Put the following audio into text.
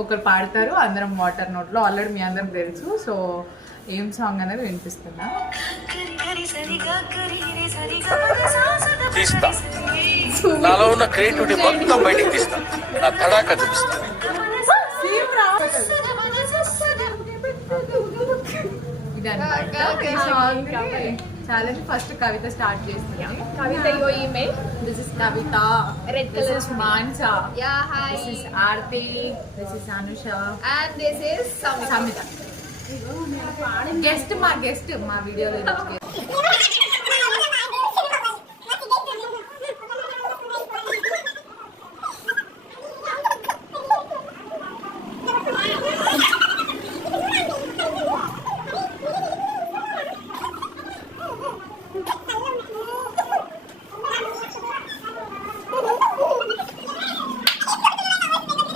ఒకరు పాడతారు, అందరం వాటర్ నోట్లో. ఆల్రెడీ మీ అందరం తెలుసు. సో ఏం సాంగ్ అనేది వినిపిస్తున్నా. తీస్తా నాలో ఉన్న క్రియేటివిటీ మొత్తం బయటికి తీస్తా, నా తడాక చూపిస్తా. ఛాలెంజ్ ఫస్ట్ కవిత స్టార్ట్ చేస్తున్నాం. Kavita, your email. This is Kavita, Red this color. Is Mansa, Yeah, hi. This is Aarti, this is Anusha, And this is Samita. Samita. Guest మా వీడియోలో